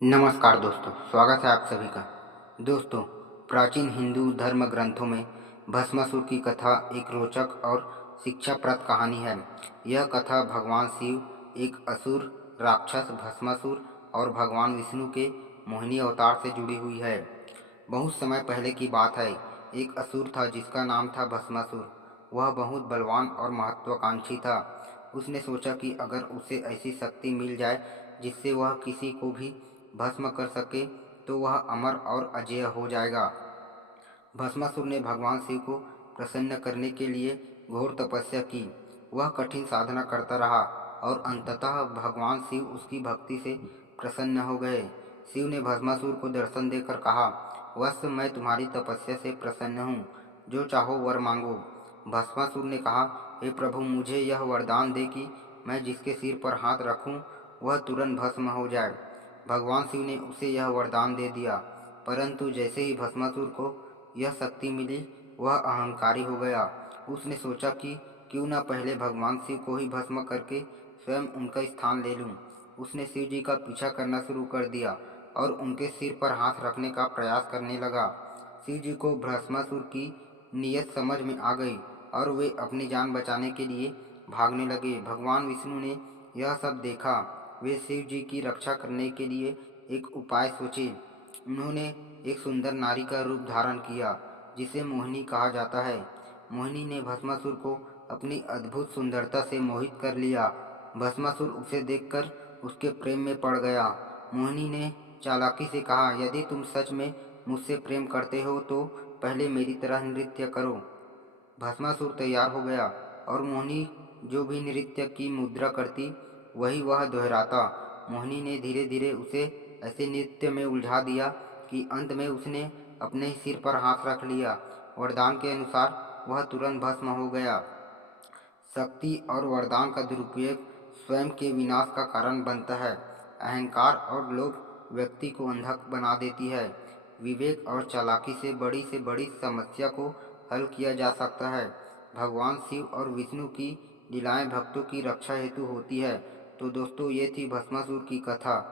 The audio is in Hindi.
नमस्कार दोस्तों, स्वागत है आप सभी का। दोस्तों, प्राचीन हिंदू धर्म ग्रंथों में भस्मासुर की कथा एक रोचक और शिक्षाप्रद कहानी है। यह कथा भगवान शिव, एक असुर राक्षस भस्मासुर और भगवान विष्णु के मोहिनी अवतार से जुड़ी हुई है। बहुत समय पहले की बात है। एक असुर था जिसका नाम था भस्मासुर। वह बहुत बलवान और महत्वाकांक्षी था। उसने सोचा कि अगर उसे ऐसी शक्ति मिल जाए जिससे वह किसी को भी भस्म कर सके तो वह अमर और अजेय हो जाएगा। भस्मासुर ने भगवान शिव को प्रसन्न करने के लिए घोर तपस्या की। वह कठिन साधना करता रहा और अंततः भगवान शिव उसकी भक्ति से प्रसन्न हो गए। शिव ने भस्मासुर को दर्शन देकर कहा, वत्स, मैं तुम्हारी तपस्या से प्रसन्न हूँ, जो चाहो वर मांगो। भस्मासुर ने कहा, हे प्रभु, मुझे यह वरदान दे कि मैं जिसके सिर पर हाथ रखूं वह तुरंत भस्म हो जाए। भगवान शिव ने उसे यह वरदान दे दिया, परंतु जैसे ही भस्मासुर को यह शक्ति मिली वह अहंकारी हो गया। उसने सोचा कि क्यों न पहले भगवान शिव को ही भस्म करके स्वयं उनका स्थान ले लूं। उसने शिव जी का पीछा करना शुरू कर दिया और उनके सिर पर हाथ रखने का प्रयास करने लगा। शिव जी को भस्मासुर की नीयत समझ में आ गई और वे अपनी जान बचाने के लिए भागने लगे। भगवान विष्णु ने यह सब देखा। वे शिव जी की रक्षा करने के लिए एक उपाय सोचे। उन्होंने एक सुंदर नारी का रूप धारण किया जिसे मोहिनी कहा जाता है। मोहिनी ने भस्मासुर को अपनी अद्भुत सुंदरता से मोहित कर लिया। भस्मासुर उसे देखकर उसके प्रेम में पड़ गया। मोहिनी ने चालाकी से कहा, यदि तुम सच में मुझसे प्रेम करते हो तो पहले मेरी तरह नृत्य करो। भस्मासुर तैयार हो गया और मोहिनी जो भी नृत्य की मुद्रा करती वही वह दोहराता। मोहिनी ने धीरे धीरे उसे ऐसे नृत्य में उलझा दिया कि अंत में उसने अपने ही सिर पर हाथ रख लिया। वरदान के अनुसार वह तुरंत भस्म हो गया। शक्ति और वरदान का दुरुपयोग स्वयं के विनाश का कारण बनता है। अहंकार और लोभ व्यक्ति को अंधा बना देती है। विवेक और चालाकी से बड़ी समस्या को हल किया जा सकता है। भगवान शिव और विष्णु की लीलाएं भक्तों की रक्षा हेतु होती है। तो दोस्तों, ये थी भस्मासुर की कथा।